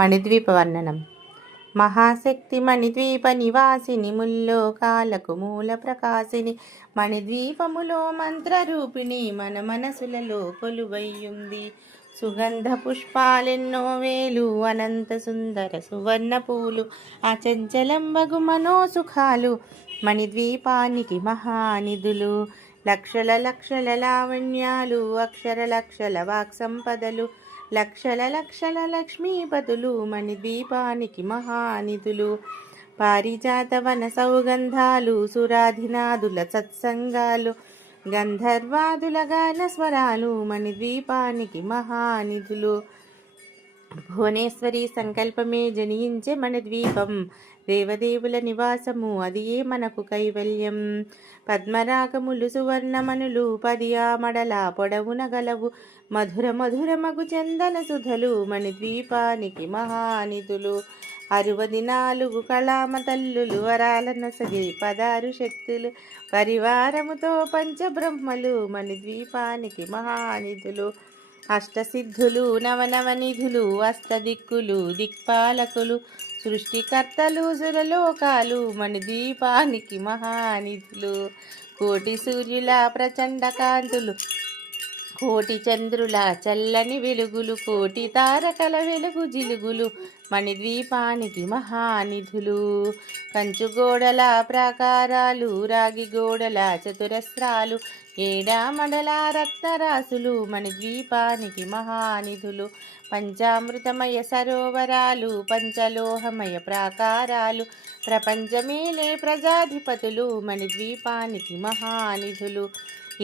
మణిద్వీప వర్ణనం. మహాశక్తి మణిద్వీప నివాసిని, ముల్లోకాలకు మూల ప్రకాశిని, మణిద్వీపములో మంత్రరూపిణి, మన మనసులలో కొలువయ్యుంది. సుగంధ పుష్పాలెన్నో వేలు, అనంత సుందర సువర్ణ పూలు, అచంచలంబగు మనోసుఖాలు, మణిద్వీపానికి మహానిధులు. లక్షల లక్షల లావణ్యాలు, అక్షర లక్షల వాక్సంపదలు, లక్షల లక్షల లక్ష్మీపతులు, మణిద్వీపానికి మహానిధులు. పారిజాత వన సౌగంధాలు, సురాధినాదుల సత్సంగాలు, గంధర్వాదుల గాన స్వరాలు, మణిద్వీపానికి మహానిధులు. భువనేశ్వరి సంకల్పమే జనించే మణిద్వీపం, దేవదేవుల నివాసము అది ఏ మనకు కైవల్యం. పద్మరాగములు సువర్ణమనులు, 10 ఆమడల పొడవున గలవు, మధుర మధురమగు చందన సుధలు, మణిద్వీపానికి మహానిధులు. 64 కళామ తల్లులు, వరాల నొసగి 16 శక్తులు, పరివారముతో పంచబ్రహ్మలు, మణిద్వీపానికి మహానిధులు. అష్టసిద్ధులు, నవనవనిధులు, అష్టదిక్కులు, దిక్పాలకులు, సృష్టికర్తలు, సురలోకాలు, మణిద్వీపానికి మహానిధులు. కోటి సూర్యుల ప్రచండ కాంతులు, కోటి చంద్రుల చల్లని వెలుగులు, కోటి తారకల వెలుగు జిలుగులు, మణిద్వీపానికి మహానిధులు. కంచుగోడల ప్రాకారాలు, రాగి గోడల చతురస్రాలు, ఏడామడల రత్నరాసులు, మణిద్వీపానికి మహానిధులు. పంచామృతమయ సరోవరాలు, పంచలోహమయ ప్రాకారాలు, ప్రపంచమేలే ప్రజాధిపతులు, మణిద్వీపానికి మహానిధులు.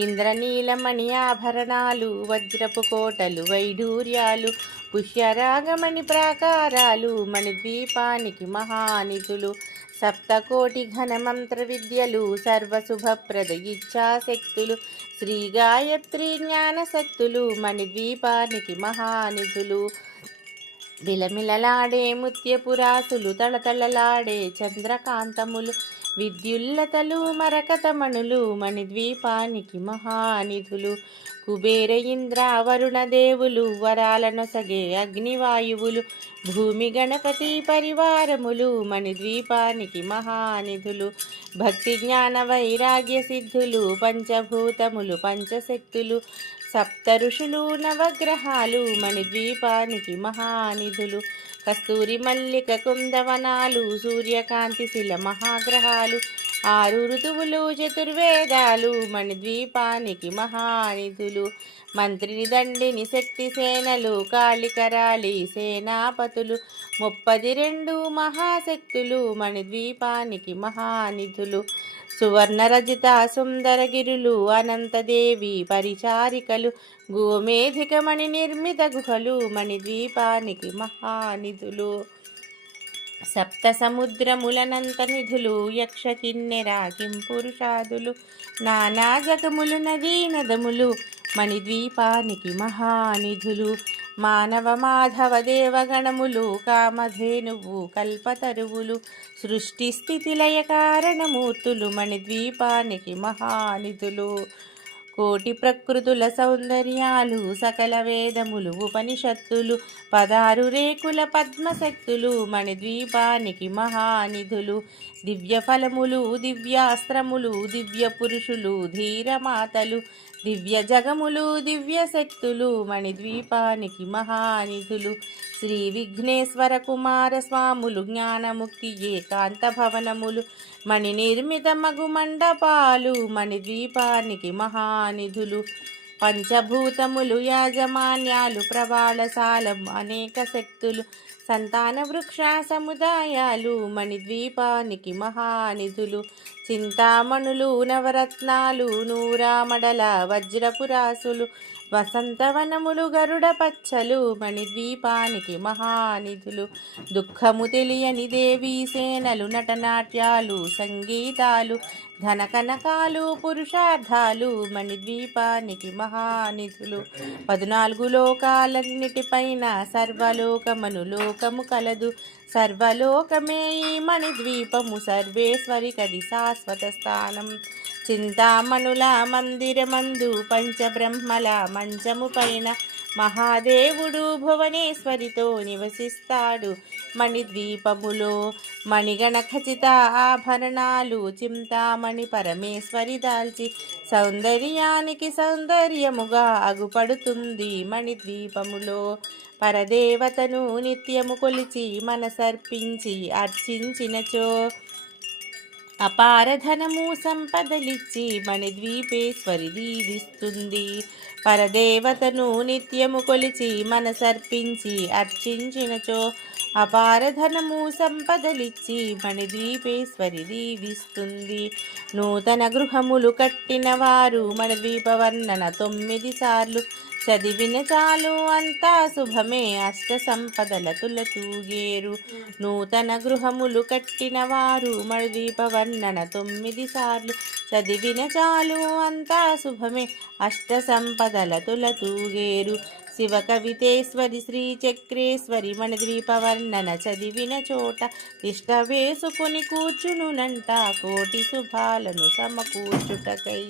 ఇంద్రనీలమణి ఆభరణాలు, వజ్రపు కోటలు, వైఢూర్యాలు, పుష్యరాగమణి ప్రాకారాలు, మణిద్వీపానికి మహానిధులు. సప్తకోటి ఘన మంత్ర విద్యలు, సర్వశుభప్రద ఇచ్ఛాశక్తులు, శ్రీ గాయత్రి జ్ఞానశక్తులు, మణిద్వీపానికి మహానిధులు. విలమిలలాడే ముత్యపురాసులు, తళతళలాడే చంద్రకాంతములు, విద్యుల్లతలు మరకతమణులు, మణిద్వీపానికి మహానిధులు. కుబేర ఇంద్ర వరుణ దేవులు, వరాల నొసగే అగ్నివాయువులు, భూమి గణపతి పరివారములు, మణిద్వీపానికి మహానిధులు. భక్తి జ్ఞాన వైరాగ్య సిద్ధులు, పంచభూతములు, పంచశక్తులు, సప్త ఋషులు, నవగ్రహాలు, మణిద్వీపానికి మహానిధులు. కస్తూరి మల్లిక కుందవనాలు, సూర్యకాంతి శిల మహాగ్రహాలు, 6 ఋతువులు, చతుర్వేదాలు, మణిద్వీపానికి మహానిధులు. మంత్రిని దండిని శక్తి సేనలు, కాళికరాళి సేనాపతులు, 32 మహాశక్తులు, మణిద్వీపానికి మహానిధులు. సువర్ణరజిత సుందరగిరులు, అనంతదేవి పరిచారికలు, గోమేధికమణి నిర్మిత గుహలు, మణిద్వీపానికి మహానిధులు. సప్త సముద్రములనంత నిధులు, యక్ష కిన్నెర కింపురుషాదులు, నానా జగములు నదీ నదములు, మణిద్వీపానికి మహానిధులు. మానవ మాధవ దేవగణములు, కామధేనువు కల్పతరువులు, సృష్టి స్థితి లయ కారణమూర్తులు, మణిద్వీపానికి మహానిధులు. కోటి ప్రకృతుల సౌందర్యాలు, సకల వేదములు ఉపనిషత్తులు, 16 రేకుల పద్మశక్తులు, మణిద్వీపానికి మహానిధులు. దివ్య ఫలములు, దివ్యాస్త్రములు, దివ్య పురుషులు, ధీరమాతలు, దివ్య జగములు, దివ్య శక్తులు, మణిద్వీపానికి మహానిధులు. శ్రీ విఘ్నేశ్వర కుమార స్వాములు, జ్ఞానముక్తి ఏకాంత భవనములు, మణి నిర్మిత మగు మండపాలు, మణిద్వీపానికి మహానిధులు. పంచభూతములు, యాజమాన్యాలు, ప్రవాళశాలం, అనేక శక్తులు, సంతాన వృక్ష సముదాయాలు, మణిద్వీపానికి మహానిధులు. చింతామణులు, నవరత్నాలు, నూరామడల వజ్రపురాసులు, వసంతవనములు, గరుడ పచ్చలు, మణిద్వీపానికి మహానిధులు. దుఃఖము తెలియని దేవీ సేనలు, నటనాట్యాలు, సంగీతాలు, ధనకనకాలు, పురుషార్థాలు, మణిద్వీపానికి మహానిధులు. 14 లోకాలన్నిటిపైన సర్వలోకమను లోకము కలదు, సర్వలోకమే ఈ మణిద్వీపము, సర్వేశ్వరికది శాశ్వత స్థానం. చింతామణుల మందిరమందు, పంచబ్రహ్మల మంచము పైన, మహాదేవుడు భువనేశ్వరితో నివసిస్తాడు మణిద్వీపములో. మణిగణ ఖచిత ఆభరణాలు చింతామణి పరమేశ్వరి దాల్చి సౌందర్యానికి సౌందర్యముగా అగుపడుతుంది మణిద్వీపములో. పరదేవతను నిత్యము కొలిచి మనసర్పించి అర్చించినచో అపారధనము సంపదలిచ్చి మణిద్వీపేశ్వరి దీవిస్తుంది. పరదేవతను నిత్యము కొలిచి మనసర్పించి అర్చించినచో అపారధనము సంపదలిచ్చి మణిద్వీపేశ్వరి దీవిస్తుంది. నూతన గృహములు కట్టిన వారు మణిద్వీపవర్ణన 9 సార్లు చదివిన చాలు అంతా శుభమే అష్ట సంపదల తులతూగేరు. నూతన గృహములు కట్టిన వారు మణిద్వీపవర్ణన 9 సార్లు చదివిన చాలు అంతా శుభమే అష్ట సంపదల తులతూగేరు. శివ కవితేశ్వరి శ్రీ చక్రేశ్వరి మణిద్వీపవర్ణన చదివిన చోట తిష్ట వేసుకొని కూర్చునునంట కోటి శుభాలను సమకూర్చుటకై.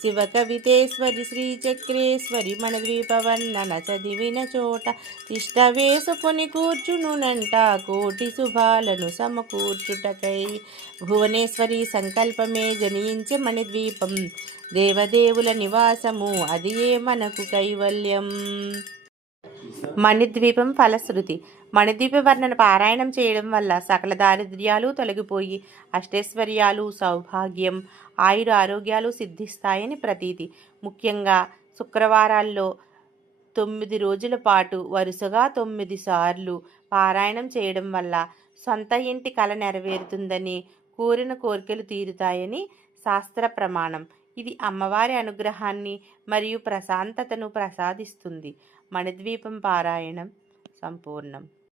శివ కవితేశ్వరి శ్రీ చక్రేశ్వరి మణిద్వీపవర్ణన చదివిన చోట తిష్ట వేసుకొని కూర్చునునంట కోటి శుభాలను సమకూర్చుటకై. భువనేశ్వరి సంకల్పమే జనించే మణిద్వీపం దేవదేవుల నివాసము అదియే మనకు కైవల్యం. మణిద్వీపం ఫలశ్రుతి. మణిద్వీప వర్ణన పారాయణం చేయడం వల్ల సకల దారిద్ర్యాలు తొలగిపోయి అష్టైశ్వర్యాలు సౌభాగ్యం ఆయుర ఆరోగ్యాలు సిద్ధిస్తాయని ప్రతీతి. ముఖ్యంగా శుక్రవారాల్లో 9 రోజుల పాటు వరుసగా 9 సార్లు పారాయణం చేయడం వల్ల సొంత ఇంటి కల నెరవేరుతుందని కోరిన కోరికలు తీరుతాయని శాస్త్ర ప్రమాణం. ఇది అమ్మవారి అనుగ్రహాన్ని మరియు ప్రశాంతతను ప్రసాదిస్తుంది. మణిద్వీపం పారాయణం సంపూర్ణం.